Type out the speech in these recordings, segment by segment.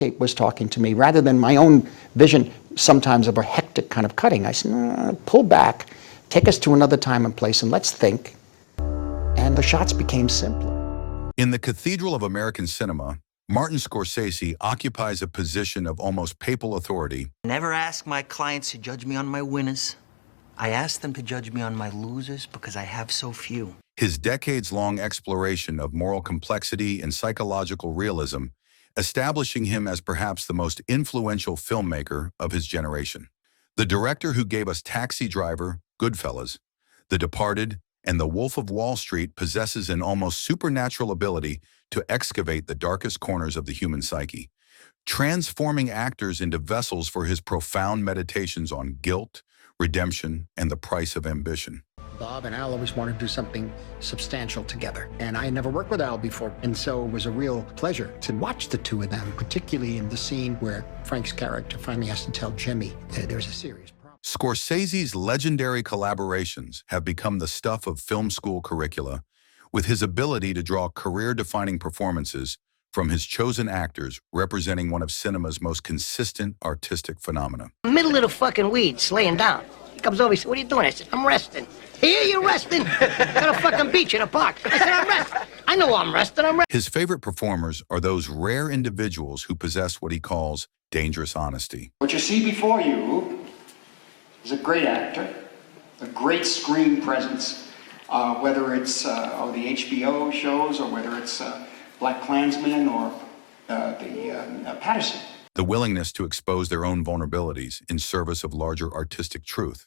was talking to me, rather than my own vision sometimes of a hectic kind of cutting, I said, no, pull back, take us to another time and place, and let's think. And the shots became simpler. In the cathedral of American cinema, Martin Scorsese occupies a position of almost papal authority. Never ask my clients to judge me on my winners. I ask them to judge me on my losers because I have so few. His decades-long exploration of moral complexity and psychological realism, establishing him as perhaps the most influential filmmaker of his generation. The director who gave us Taxi Driver, Goodfellas, The Departed, and The Wolf of Wall Street possesses an almost supernatural ability to excavate the darkest corners of the human psyche, transforming actors into vessels for his profound meditations on guilt, redemption, and the price of ambition. Bob and Al always wanted to do something substantial together, and I had never worked with Al before, and so it was a real pleasure to watch the two of them, particularly in the scene where Frank's character finally has to tell Jimmy there's a serious problem. Scorsese's legendary collaborations have become the stuff of film school curricula, with his ability to draw career-defining performances from his chosen actors representing one of cinema's most consistent artistic phenomena. Middle of the fucking weeds, laying down. He comes over, he said, what are you doing? I said, I'm resting. Here, you're resting? Got a fucking beach in a park. I said, I'm resting. I know I'm resting, I'm resting. His favorite performers are those rare individuals who possess what he calls dangerous honesty. What you see before you is a great actor, a great screen presence, whether it's the HBO shows or whether it's Black Klansman or Patterson. The willingness to expose their own vulnerabilities in service of larger artistic truth.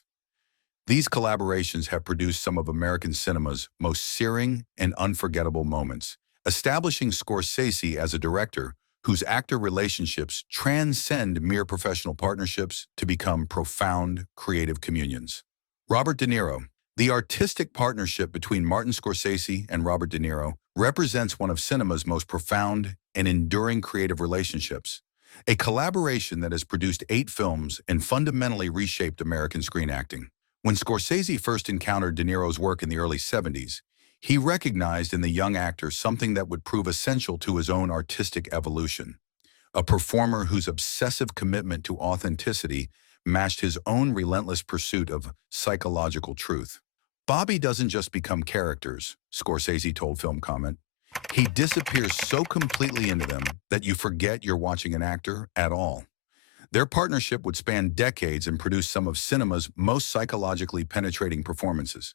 These collaborations have produced some of American cinema's most searing and unforgettable moments, establishing Scorsese as a director whose actor relationships transcend mere professional partnerships to become profound creative communions. Robert De Niro. The artistic partnership between Martin Scorsese and Robert De Niro represents one of cinema's most profound and enduring creative relationships, a collaboration that has produced 8 films and fundamentally reshaped American screen acting. When Scorsese first encountered De Niro's work in the early 70s, he recognized in the young actor something that would prove essential to his own artistic evolution, a performer whose obsessive commitment to authenticity matched his own relentless pursuit of psychological truth. Bobby doesn't just become characters, Scorsese told Film Comment. He disappears so completely into them that you forget you're watching an actor at all. Their partnership would span decades and produce some of cinema's most psychologically penetrating performances.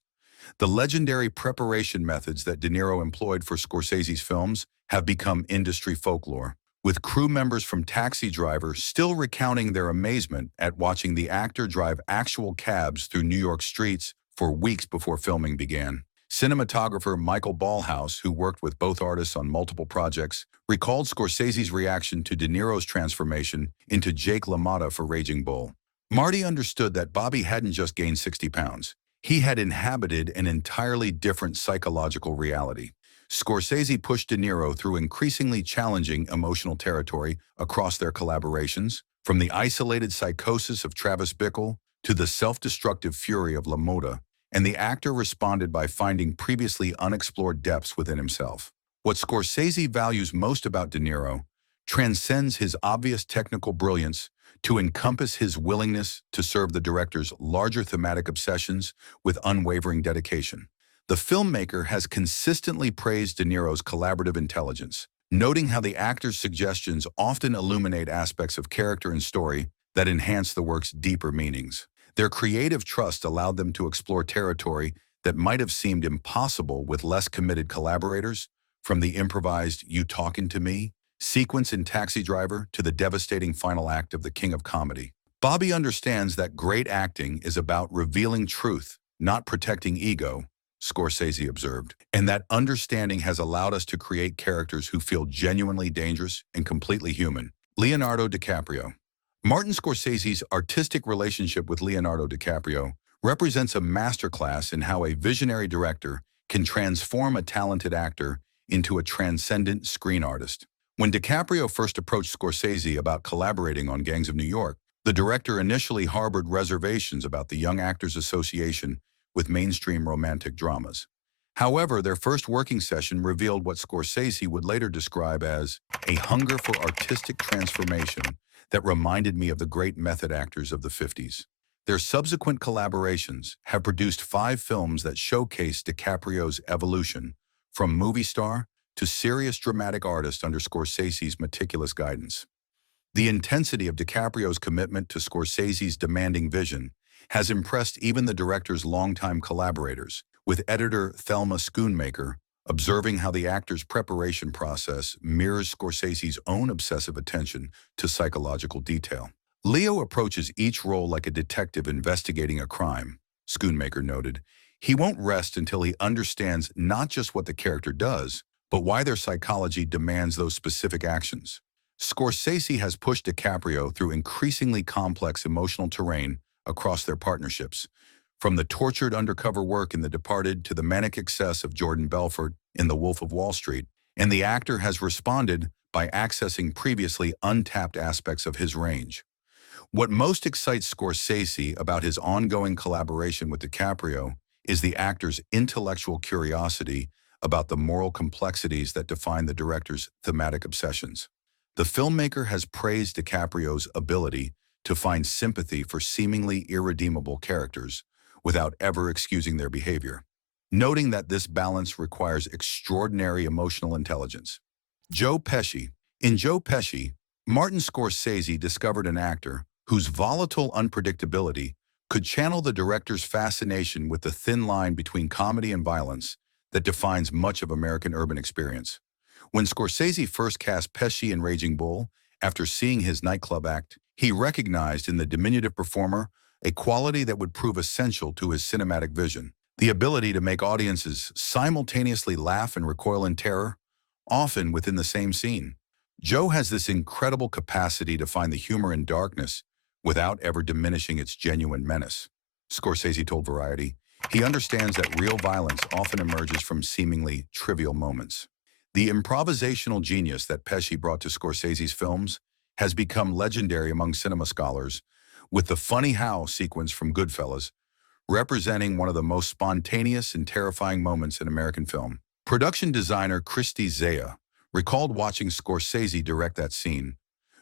The legendary preparation methods that De Niro employed for Scorsese's films have become industry folklore, with crew members from Taxi Driver still recounting their amazement at watching the actor drive actual cabs through New York streets for weeks before filming began. Cinematographer Michael Ballhaus, who worked with both artists on multiple projects, recalled Scorsese's reaction to De Niro's transformation into Jake LaMotta for Raging Bull. Marty understood that Bobby hadn't just gained 60 pounds. He had inhabited an entirely different psychological reality. Scorsese pushed De Niro through increasingly challenging emotional territory across their collaborations, from the isolated psychosis of Travis Bickle to the self-destructive fury of LaMotta, and the actor responded by finding previously unexplored depths within himself. What Scorsese values most about De Niro transcends his obvious technical brilliance to encompass his willingness to serve the director's larger thematic obsessions with unwavering dedication. The filmmaker has consistently praised De Niro's collaborative intelligence, noting how the actor's suggestions often illuminate aspects of character and story that enhance the work's deeper meanings. Their creative trust allowed them to explore territory that might have seemed impossible with less committed collaborators, from the improvised "You Talking to Me" sequence in Taxi Driver to the devastating final act of The King of Comedy. Bobby understands that great acting is about revealing truth, not protecting ego, Scorsese observed, and that understanding has allowed us to create characters who feel genuinely dangerous and completely human. Leonardo DiCaprio. Martin Scorsese's artistic relationship with Leonardo DiCaprio represents a masterclass in how a visionary director can transform a talented actor into a transcendent screen artist. When DiCaprio first approached Scorsese about collaborating on Gangs of New York, the director initially harbored reservations about the young actor's association with mainstream romantic dramas. However, their first working session revealed what Scorsese would later describe as a hunger for artistic transformation that reminded me of the great method actors of the 50s. Their subsequent collaborations have produced 5 films that showcase DiCaprio's evolution from movie star to serious dramatic artist under Scorsese's meticulous guidance. The intensity of DiCaprio's commitment to Scorsese's demanding vision has impressed even the director's longtime collaborators, with editor Thelma Schoonmaker observing how the actor's preparation process mirrors Scorsese's own obsessive attention to psychological detail. Leo approaches each role like a detective investigating a crime, Schoonmaker noted. He won't rest until he understands not just what the character does, but why their psychology demands those specific actions. Scorsese has pushed DiCaprio through increasingly complex emotional terrain across their partnerships, from the tortured undercover work in The Departed to the manic excess of Jordan Belfort in The Wolf of Wall Street, and the actor has responded by accessing previously untapped aspects of his range. What most excites Scorsese about his ongoing collaboration with DiCaprio is the actor's intellectual curiosity about the moral complexities that define the director's thematic obsessions. The filmmaker has praised DiCaprio's ability to find sympathy for seemingly irredeemable characters without ever excusing their behavior, noting that this balance requires extraordinary emotional intelligence. Joe Pesci. In Joe Pesci, Martin Scorsese discovered an actor whose volatile unpredictability could channel the director's fascination with the thin line between comedy and violence that defines much of American urban experience. When Scorsese first cast Pesci in Raging Bull, after seeing his nightclub act, he recognized in the diminutive performer a quality that would prove essential to his cinematic vision: the ability to make audiences simultaneously laugh and recoil in terror, often within the same scene. Joe has this incredible capacity to find the humor in darkness without ever diminishing its genuine menace. Scorsese told Variety, he understands that real violence often emerges from seemingly trivial moments. The improvisational genius that Pesci brought to Scorsese's films has become legendary among cinema scholars, with the funny how sequence from Goodfellas representing one of the most spontaneous and terrifying moments in American film. Production designer Christy Zaya recalled watching Scorsese direct that scene,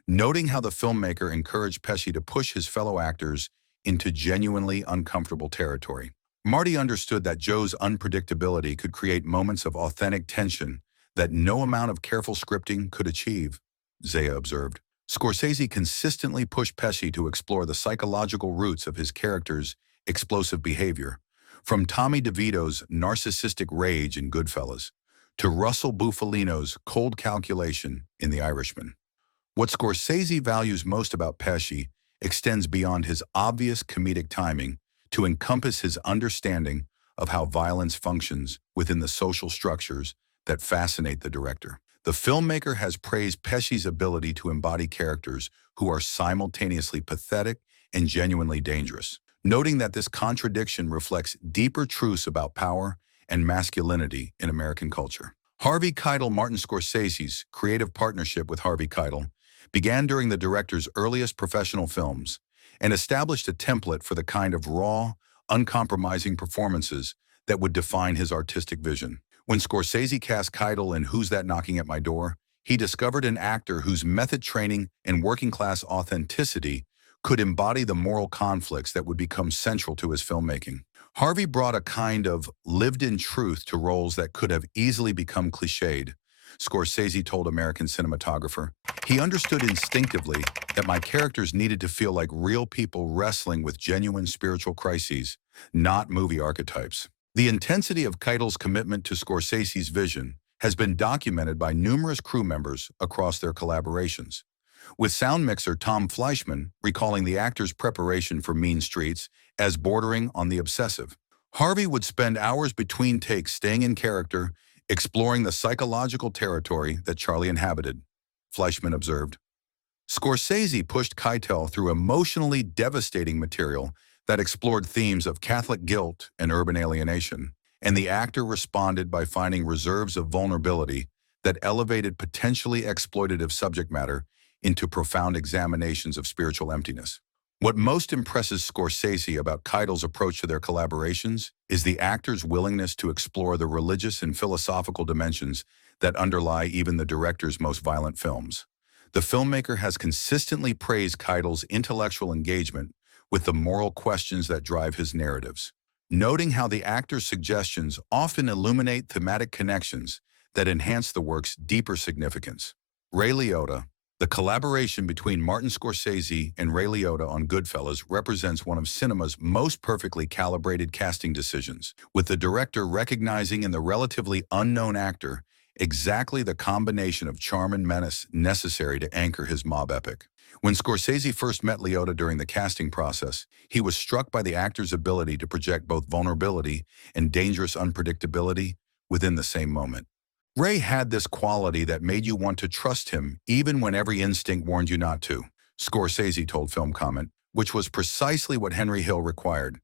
noting how the filmmaker encouraged Pesci to push his fellow actors into genuinely uncomfortable territory. Marty understood that Joe's unpredictability could create moments of authentic tension that no amount of careful scripting could achieve, Zaya observed. Scorsese consistently pushed Pesci to explore the psychological roots of his character's explosive behavior, from Tommy DeVito's narcissistic rage in Goodfellas to Russell Bufalino's cold calculation in The Irishman. What Scorsese values most about Pesci extends beyond his obvious comedic timing to encompass his understanding of how violence functions within the social structures that fascinate the director. The filmmaker has praised Pesci's ability to embody characters who are simultaneously pathetic and genuinely dangerous, noting that this contradiction reflects deeper truths about power and masculinity in American culture. Harvey Keitel. Martin Scorsese's creative partnership with Harvey Keitel began during the director's earliest professional films and established a template for the kind of raw, uncompromising performances that would define his artistic vision. When Scorsese cast Keitel in Who's That Knocking at My Door, he discovered an actor whose method training and working-class authenticity could embody the moral conflicts that would become central to his filmmaking. Harvey brought a kind of lived-in truth to roles that could have easily become cliched, Scorsese told American cinematographer. He understood instinctively that my characters needed to feel like real people wrestling with genuine spiritual crises, not movie archetypes. The intensity of Keitel's commitment to Scorsese's vision has been documented by numerous crew members across their collaborations, with sound mixer Tom Fleischman recalling the actor's preparation for Mean Streets as bordering on the obsessive. Harvey would spend hours between takes staying in character, exploring the psychological territory that Charlie inhabited, Fleischman observed. Scorsese pushed Keitel through emotionally devastating material that explored themes of Catholic guilt and urban alienation, and the actor responded by finding reserves of vulnerability that elevated potentially exploitative subject matter into profound examinations of spiritual emptiness. What most impresses Scorsese about Keitel's approach to their collaborations is the actor's willingness to explore the religious and philosophical dimensions that underlie even the director's most violent films. The filmmaker has consistently praised Keitel's intellectual engagement with the moral questions that drive his narratives, noting how the actor's suggestions often illuminate thematic connections that enhance the work's deeper significance. Ray Liotta. The collaboration between Martin Scorsese and Ray Liotta on Goodfellas represents one of cinema's most perfectly calibrated casting decisions, with the director recognizing in the relatively unknown actor exactly the combination of charm and menace necessary to anchor his mob epic. When Scorsese first met Liotta during the casting process, he was struck by the actor's ability to project both vulnerability and dangerous unpredictability within the same moment. Ray had this quality that made you want to trust him even when every instinct warned you not to, Scorsese told Film Comment, which was precisely what Henry Hill required.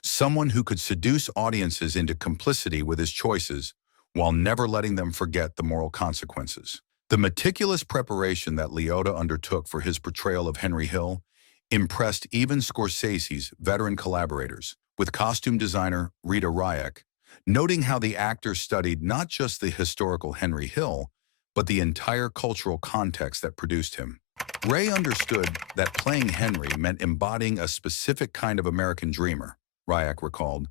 Someone who could seduce audiences into complicity with his choices while never letting them forget the moral consequences. The meticulous preparation that Liotta undertook for his portrayal of Henry Hill impressed even Scorsese's veteran collaborators, with costume designer Rita Ryak, noting how the actor studied not just the historical Henry Hill, but the entire cultural context that produced him. Ray understood that playing Henry meant embodying a specific kind of American dreamer, Ryak recalled,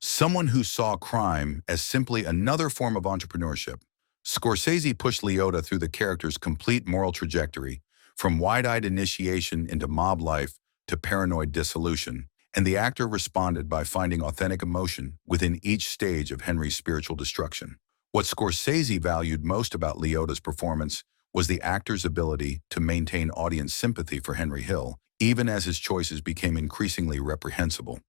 someone who saw crime as simply another form of entrepreneurship. Scorsese pushed Liotta through the character's complete moral trajectory, from wide-eyed initiation into mob life to paranoid dissolution, and the actor responded by finding authentic emotion within each stage of Henry's spiritual destruction. What Scorsese valued most about Liotta's performance was the actor's ability to maintain audience sympathy for Henry Hill, even as his choices became increasingly reprehensible.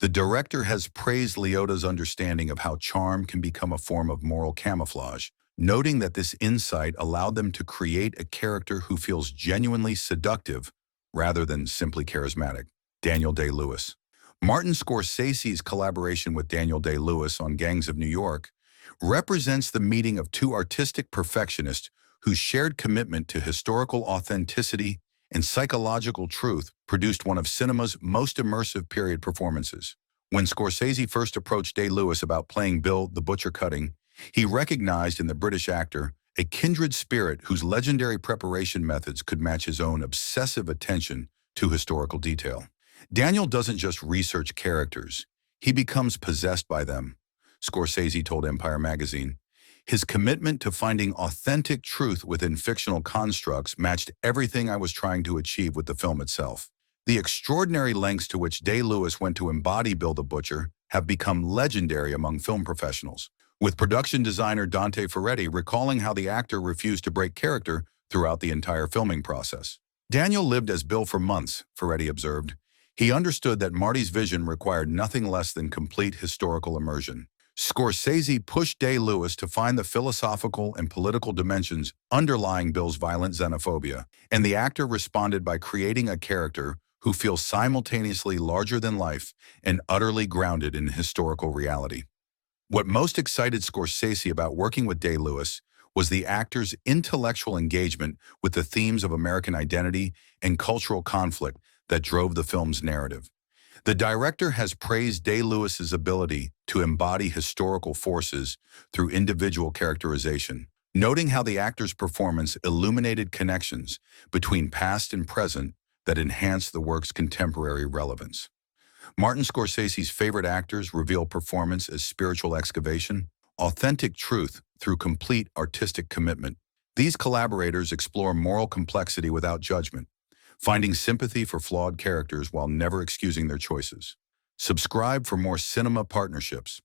The director has praised Liotta's understanding of how charm can become a form of moral camouflage, noting that this insight allowed them to create a character who feels genuinely seductive rather than simply charismatic. Daniel Day-Lewis. Martin Scorsese's collaboration with Daniel Day-Lewis on Gangs of New York represents the meeting of two artistic perfectionists whose shared commitment to historical authenticity and psychological truth produced one of cinema's most immersive period performances. When Scorsese first approached Day-Lewis about playing Bill the Butcher Cutting, he recognized in the British actor a kindred spirit whose legendary preparation methods could match his own obsessive attention to historical detail. Daniel doesn't just research characters, he becomes possessed by them, Scorsese told Empire magazine. His commitment to finding authentic truth within fictional constructs matched everything I was trying to achieve with the film itself. The extraordinary lengths to which Day-Lewis went to embody Bill the Butcher have become legendary among film professionals, with production designer Dante Ferretti recalling how the actor refused to break character throughout the entire filming process. Daniel lived as Bill for months, Ferretti observed. He understood that Marty's vision required nothing less than complete historical immersion. Scorsese pushed Day-Lewis to find the philosophical and political dimensions underlying Bill's violent xenophobia, and the actor responded by creating a character who feels simultaneously larger than life and utterly grounded in historical reality. What most excited Scorsese about working with Day-Lewis was the actor's intellectual engagement with the themes of American identity and cultural conflict that drove the film's narrative. The director has praised Day-Lewis's ability to embody historical forces through individual characterization, noting how the actor's performance illuminated connections between past and present that enhanced the work's contemporary relevance. Martin Scorsese's favorite actors reveal performance as spiritual excavation, authentic truth through complete artistic commitment. These collaborators explore moral complexity without judgment, finding sympathy for flawed characters while never excusing their choices. Subscribe for more cinema partnerships.